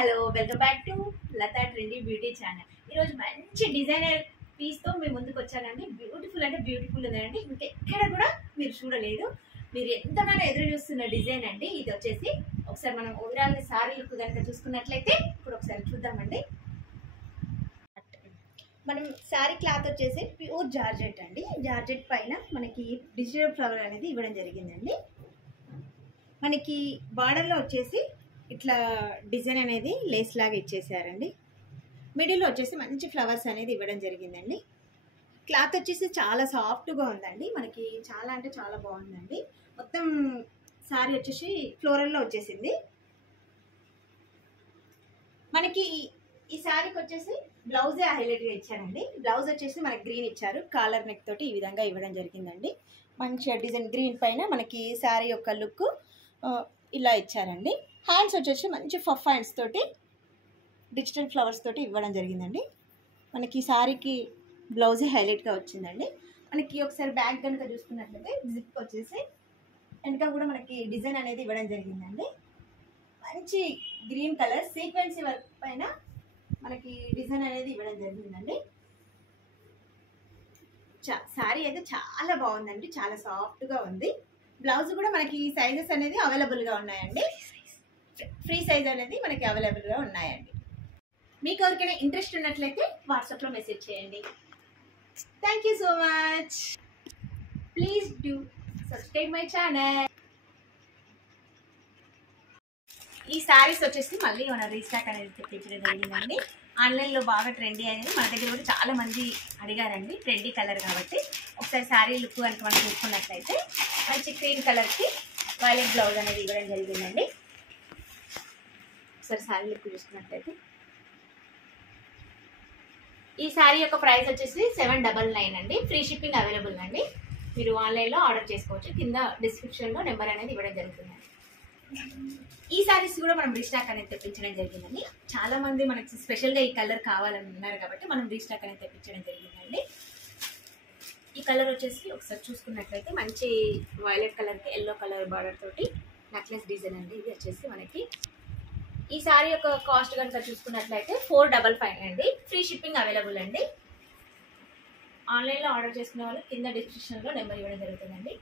Hello welcome back to Latha trendy beauty channel. ఈరోజు మంచి designer పీస్తో మేము ముందుకు వచ్చానండి. బ్యూటిఫుల్ అంటే బ్యూటిఫుల్ ఉందండి. ఇంకెక్కడ కూడా మీరు చూడలేదు. మీరు ఎంతగానో ఎదురు చూస్తున్న డిజైన్ అండి. ఇది వచ్చేసి ఒకసారి మనం ఓవరాల్ సారీ లుక్ కనుక చూసుకున్నట్లయితే ఇప్పుడు ఒకసారి చూద్దామండి. మనం శారీ క్లాత్ వచ్చేసి ప్యూర్ జార్జెట్ అండి. జార్జెట్ పైన మనకి డిజిటల్ ఫ్లవర్ అనేది ఇవ్వడం జరిగిందండి. మనకి బార్డర్లో వచ్చేసి ఇట్లా డిజైన్ అనేది లేస్ లాగా ఇచ్చేసారండి. మిడిల్లో వచ్చేసి మంచి ఫ్లవర్స్ అనేది ఇవ్వడం జరిగిందండి. క్లాత్ వచ్చేసి చాలా సాఫ్ట్గా ఉందండి. మనకి చాలా అంటే చాలా బాగుందండి. మొత్తం శారీ వచ్చేసి ఫ్లోరల్లో వచ్చేసింది. మనకి ఈ శారీకి వచ్చేసి బ్లౌజే హైలైట్గా ఇచ్చారండి. బ్లౌజ్ వచ్చేసి మనకి గ్రీన్ ఇచ్చారు. కాలర్ నెక్ తోటి ఈ విధంగా ఇవ్వడం జరిగిందండి. మంచి డిజైన్ గ్రీన్ పైన మనకి శారీ యొక్క లుక్ ఇలా ఇచ్చారండి. హ్యాండ్స్ వచ్చేసి మంచి ఫఫ్ హ్యాండ్స్ తోటి డిజిటల్ ఫ్లవర్స్ తోటి ఇవ్వడం జరిగిందండి. మనకి శారీకి బ్లౌజే హైలైట్గా వచ్చిందండి. మనకి ఒకసారి బ్యాక్ కనుక చూసుకున్నట్లయితే జిప్ వచ్చేసి వెనక కూడా మనకి డిజైన్ అనేది ఇవ్వడం జరిగిందండి. మంచి గ్రీన్ కలర్ సీక్వెన్సీ వర్క్ పైన మనకి డిజైన్ అనేది ఇవ్వడం జరిగిందండి. శారీ అయితే చాలా బాగుందండి. చాలా సాఫ్ట్గా ఉంది. బ్లౌజ్ కూడా మనకి సైజెస్ అనేది అవైలబుల్గా ఉన్నాయండి. ఫ్రీ సైజ్ అనేది మనకి అవైలబుల్గా ఉన్నాయండి. మీకు ఎవరికైనా ఇంట్రెస్ట్ ఉన్నట్లయితే వాట్సాప్లో మెసేజ్ చేయండి. Thank you so much. Please do subscribe my channel. ఈ శారీస్ వచ్చేసి మళ్ళీ మన రీస్టాక్ అనేది తెప్పించడం జరిగిందండి. ఆన్లైన్లో బాగా ట్రెండీ అనేది మన దగ్గర కూడా చాలా మంది అడిగారండి. ట్రెండీ కలర్ కాబట్టి ఒకసారి శారీ లుక్ కనుక మనం చూసుకున్నట్లయితే మంచి క్రీమ్ కలర్కి వైలెట్ బ్లౌజ్ అనేది ఇవ్వడం జరిగిందండి. ఒకసారి శారీ లుక్ చూసుకున్నట్లయితే ఈ శారీ యొక్క ప్రైస్ వచ్చేసి 799 అండి. ఫ్రీ షిప్పింగ్ అవైలబుల్ అండి. మీరు ఆన్లైన్లో ఆర్డర్ చేసుకోవచ్చు. కింద డిస్క్రిప్షన్లో నెంబర్ అనేది ఇవ్వడం జరుగుతుందండి. ఈ శారీస్ కూడా మనం రీస్టాక్ అనేది తెప్పించడం జరిగిందండి. చాలా మంది మనకి స్పెషల్గా ఈ కలర్ కావాలని ఉన్నారు కాబట్టి మనం రీస్టాక్ అనేది తెప్పించడం జరిగిందండి. ఈ కలర్ వచ్చేసి ఒకసారి చూసుకున్నట్లయితే మంచి వైలెట్ కలర్కి ఎల్లో కలర్ బార్డర్ తోటి నెక్లెస్ డిజైన్ అండి. ఇది వచ్చేసి మనకి ఈ శారీ యొక్క కాస్ట్ కనుక చూసుకున్నట్లయితే 455 అండి. ఫ్రీ షిప్పింగ్ అవైలబుల్ అండి. ఆన్లైన్లో ఆర్డర్ చేసుకునే వాళ్ళు కింద డిస్క్రిప్షన్లో నెంబర్ ఇవ్వడం జరుగుతుందండి.